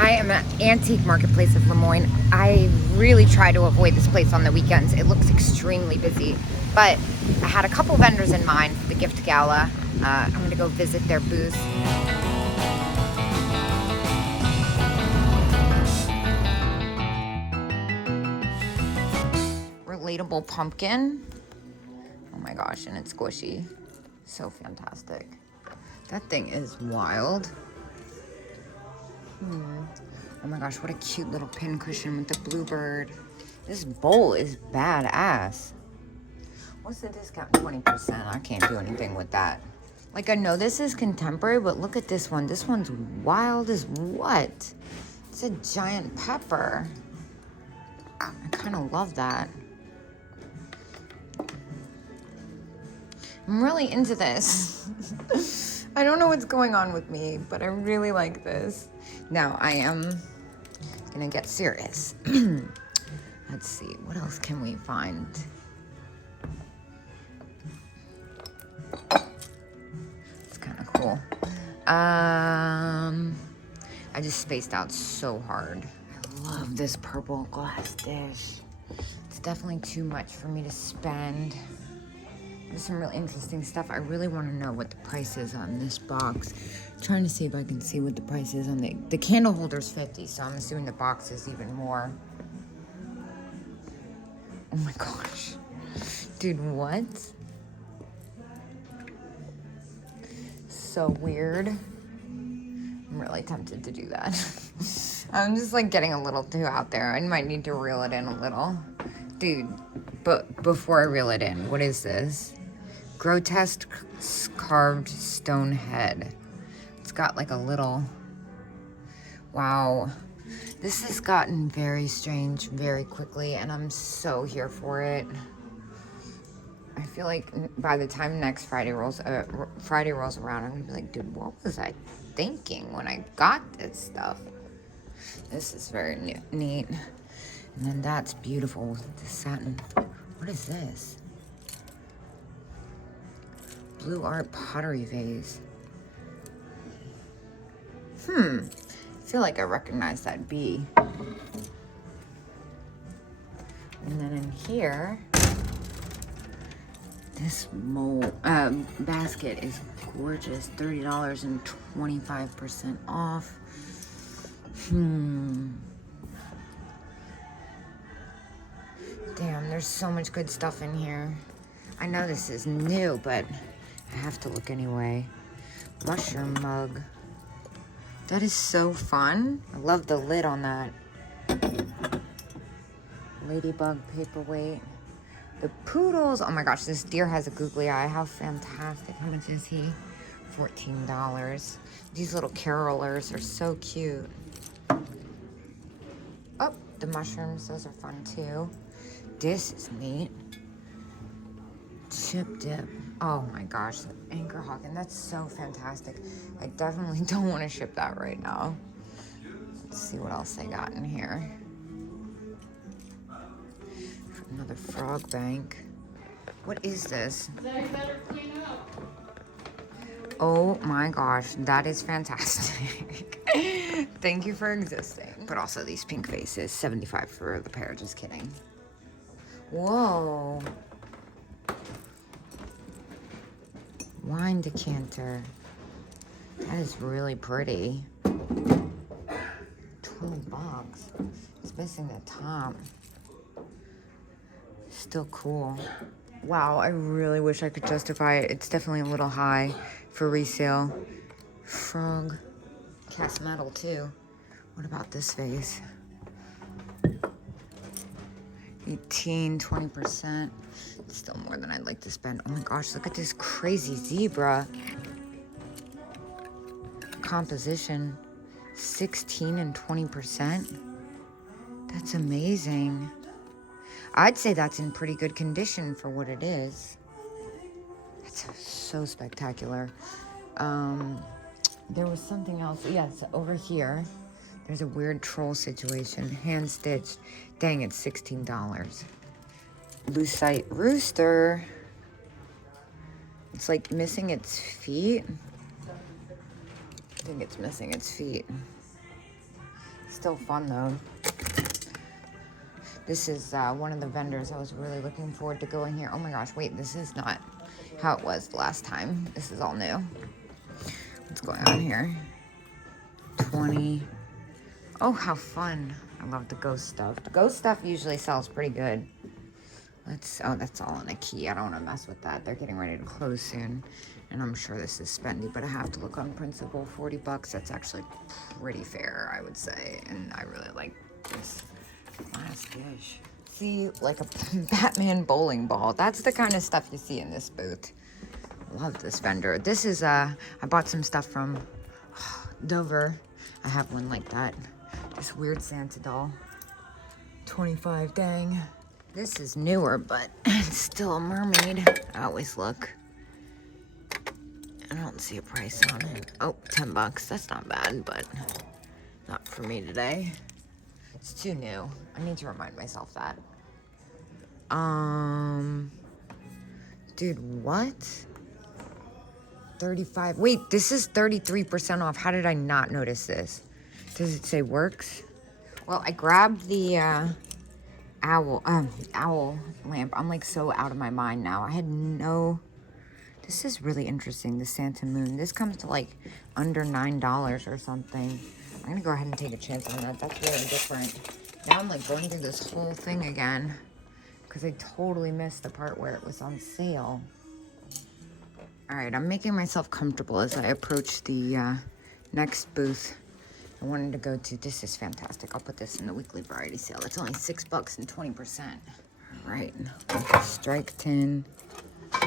I am at Antique Marketplace of Lemoyne. I really try to avoid this place on the weekends. It looks extremely busy, but I had a couple vendors in mind for the gift gala. I'm going to go visit their booth. Relatable pumpkin. Oh my gosh, and it's squishy. So fantastic. That thing is wild. Oh my gosh, what a cute little pin cushion with the bluebird. This bowl is badass. What's the discount? 20%. I can't do anything with that. Like, I know this is contemporary, but look at this one. This one's wild as what? It's a giant pepper. I kind of love that. I'm really into this. I don't know what's going on with me, but I really like this. Now, I am gonna get serious. Let's see, what else can we find? It's kind of cool. I just spaced out so hard. I love this purple glass dish. It's definitely too much for me to spend. There's some really interesting stuff. I really want to know what the price is on this box. I'm trying to see if I can see what the price is on the candle holder's $50, so I'm assuming the box is even more. Oh my gosh. Dude, what? So weird. I'm really tempted to do that. I'm just like getting a little too out there. I might need to reel it in a little. Dude, but before I reel it in, what is this? Grotesque carved stone head. It's got like a little, wow. This has gotten very strange very quickly, and I'm so here for it. I feel like by the time next Friday rolls around, I'm gonna be like, dude, what was I thinking when I got this stuff? This is very neat. And then that's beautiful, the satin. What is this? Blue art pottery vase. I feel like I recognize that bee. And then in here, this basket is gorgeous. $30 and 25% off. Damn, there's so much good stuff in here. I know this is new, but I have to look anyway. Mushroom mug. That is so fun. I love the lid on that. Ladybug paperweight. The poodles. Oh my gosh, this deer has a googly eye. How fantastic. How much is he? $14. These little carolers are so cute. Oh, the mushrooms. Those are fun too. This is neat. Chip dip. Oh my gosh, anchor hawking. That's so fantastic. I definitely don't want to ship that right now. Let's see what else they got in here. Another frog bank. What is this? Oh my gosh, that is fantastic. Thank you for existing. But also these pink faces, $75 for the pair, just kidding. Whoa. Wine decanter. That is really pretty. $20. It's missing the top. Still cool. Wow, I really wish I could justify it. It's definitely a little high for resale. Frog. Cast metal too. What about this vase? 18, 20%. Still more than I'd like to spend. Oh my gosh, look at this crazy zebra. Composition. 16 and 20%. That's amazing. I'd say that's in pretty good condition for what it is. That's so spectacular. There was something else. Yes, over here, there's a weird troll situation. Hand stitched. Dang, it's $16. Lucite rooster. It's like missing its feet. I think it's missing its feet. Still fun though. This is one of the vendors I was really looking forward to going here. Oh my gosh, wait, this is not how it was the last time. This is all new. What's going on here? 20. Oh, how fun. I love the ghost stuff. The ghost stuff usually sells pretty good. Oh, that's all in a key. I don't want to mess with that. They're getting ready to close soon. And I'm sure this is spendy, but I have to look on principle. $40, that's actually pretty fair, I would say. And I really like this glass dish. See, like a Batman bowling ball. That's the kind of stuff you see in this booth. Love this vendor. This is, I bought some stuff from Dover. I have one like that. This weird Santa doll. 25, dang. This is newer, but it's still a mermaid. I always look. I don't see a price on it. Oh, $10. That's not bad, but not for me today. It's too new. I need to remind myself that. Dude, what? 35. Wait, this is 33% off. How did I not notice this? Does it say works? Well, I grabbed the owl lamp. I'm like so out of my mind now. I had no... This is really interesting, the Santa Moon. This comes to like under $9 or something. I'm gonna go ahead and take a chance on that. That's really different. Now I'm like going through this whole thing again because I totally missed the part where it was on sale. All right, I'm making myself comfortable as I approach the next booth I wanted to go to. This is fantastic. I'll put this in the weekly variety sale. It's only $6 and 20%. All right, strike tin.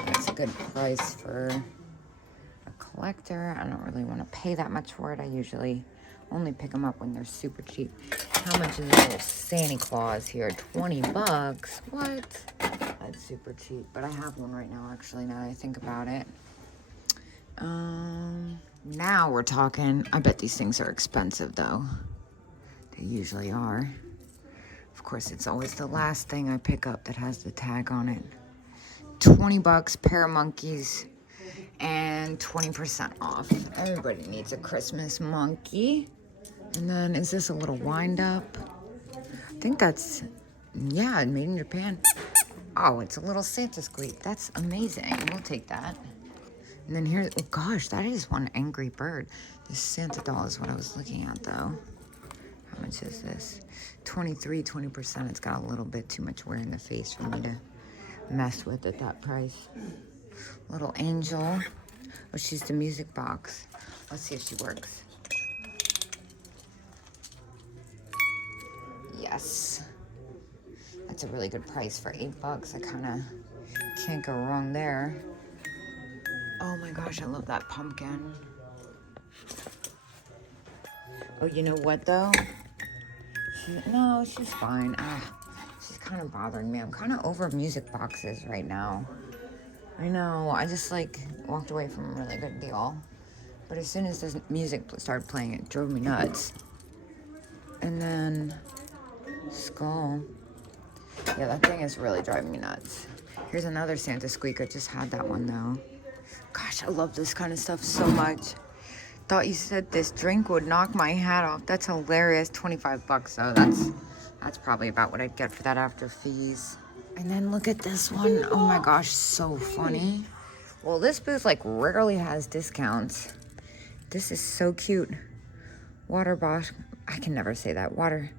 That's a good price for a collector. I don't really want to pay that much for it. I usually only pick them up when they're super cheap. How much is a little Santa Claus here? $20. What? That's super cheap. But I have one right now, actually, now that I think about it. Now we're talking. I bet these things are expensive, though. They usually are. Of course, it's always the last thing I pick up that has the tag on it. $20, pair of monkeys, and 20% off. Everybody needs a Christmas monkey. And then, is this a little wind up? I think that's, yeah, made in Japan. Oh, it's a little Santa squeak. That's amazing. We'll take that. And then here's, oh gosh, that is one angry bird. This Santa doll is what I was looking at, though. How much is this? 20%. It's got a little bit too much wear in the face for me to mess with at that price. Little angel. Oh, she's the music box. Let's see if she works. Yes. That's a really good price for $8. I kind of can't go wrong there. Oh my gosh, I love that pumpkin. Oh, you know what though? No, she's fine. She's kind of bothering me. I'm kind of over music boxes right now. I know, I just like walked away from a really good deal. But as soon as this music started playing, it drove me nuts. And then skull. Yeah, that thing is really driving me nuts. Here's another Santa squeak. I just had that one though. Gosh, I love this kind of stuff so much. Thought you said this drink would knock my hat off. That's hilarious. $25 though. That's probably about what I'd get for that after fees. And then look at this one. Oh my gosh, so funny. Well, this booth like rarely has discounts. This is so cute. Water Bosch. I can never say that. Water.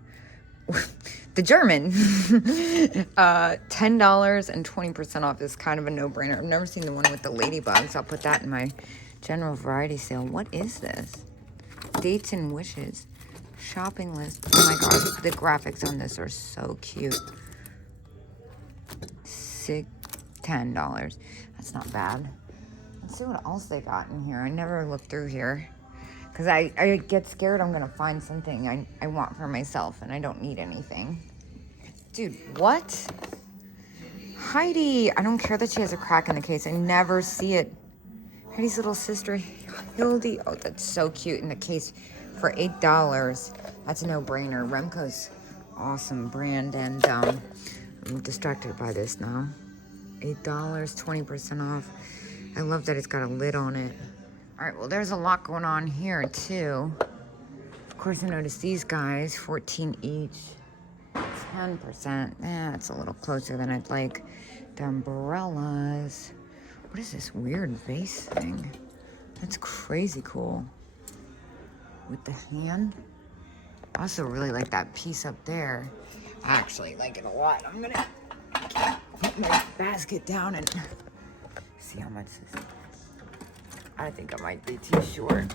The German. $10 and 20% off is kind of a no-brainer. I've never seen the one with the ladybugs. I'll put that in my general variety sale. What is this? Dates and wishes. Shopping list. Oh my god, the graphics on this are so cute. $10. That's not bad. Let's see what else they got in here. I never looked through here. Because I get scared I'm going to find something I want for myself and I don't need anything. Dude, what? Heidi. I don't care that she has a crack in the case. I never see it. Heidi's little sister, Hildy. Oh, that's so cute in the case for $8. That's a no-brainer. Remco's awesome brand. And I'm distracted by this now. $8, 20% off. I love that it's got a lid on it. All right, well, there's a lot going on here, too. Of course, I noticed these guys, 14 each, 10%. That's a little closer than I'd like. The umbrellas. What is this weird vase thing? That's crazy cool. With the hand. I also really like that piece up there. I actually like it a lot. I'm gonna put my basket down and see how much this is. I think I might be too short.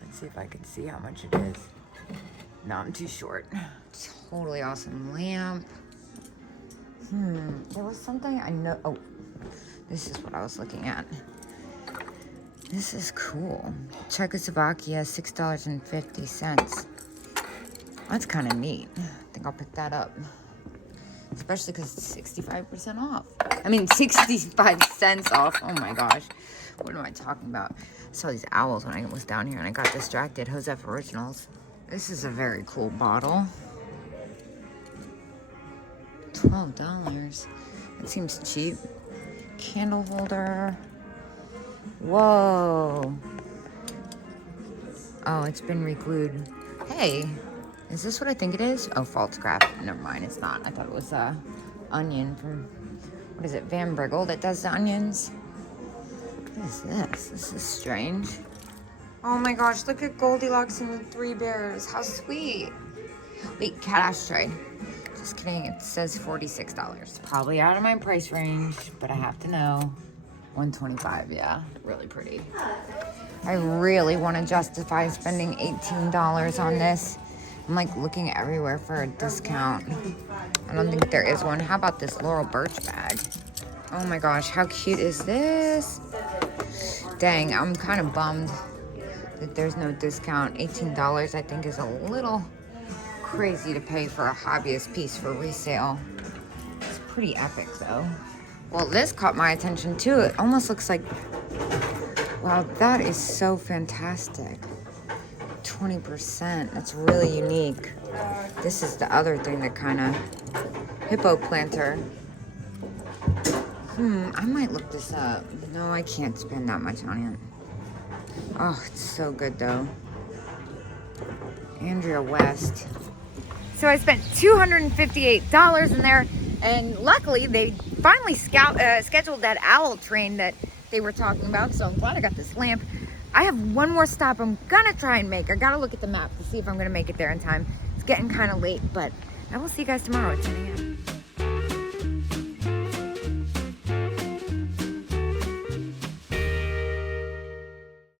Let's see if I can see how much it is. No, I'm too short. Totally awesome lamp. There was something I know. Oh, this is what I was looking at. This is cool. Czechoslovakia, $6.50. That's kind of neat. I think I'll pick that up. Especially because it's 65% off. I mean, 65 cents off. Oh my gosh. What am I talking about? I saw these owls when I was down here and I got distracted. Josef Originals. This is a very cool bottle. $12. That seems cheap. Candle holder. Whoa. Oh, it's been re-glued. Hey, is this what I think it is? Oh, false scrap. Never mind, it's not. I thought it was onion from, what is it, Van Briggle that does the onions? What is this? This is strange. Oh my gosh, look at Goldilocks and the Three Bears. How sweet. Wait, cat ashtray. Just kidding, it says $46. Probably out of my price range, but I have to know. $125, yeah, really pretty. I really want to justify spending $18 on this. I'm like looking everywhere for a discount. I don't think there is one. How about this Laurel Birch bag? Oh my gosh, how cute is this? Dang, I'm kind of bummed that there's no discount. $18 I think is a little crazy to pay for a hobbyist piece for resale. It's pretty epic though. Well, this caught my attention too. It almost looks like, wow, that is so fantastic. 20%, that's really unique. This is the other thing that kind of, hippo planter. I might look this up. No, I can't spend that much on it. Oh, it's so good though. Andrea West. So I spent $258 in there, and luckily they finally scheduled that owl train that they were talking about, so I'm glad I got this lamp. I have one more stop I'm gonna try and make. I gotta look at the map to see if I'm gonna make it there in time. It's getting kind of late, but I will see you guys tomorrow at 10 a.m.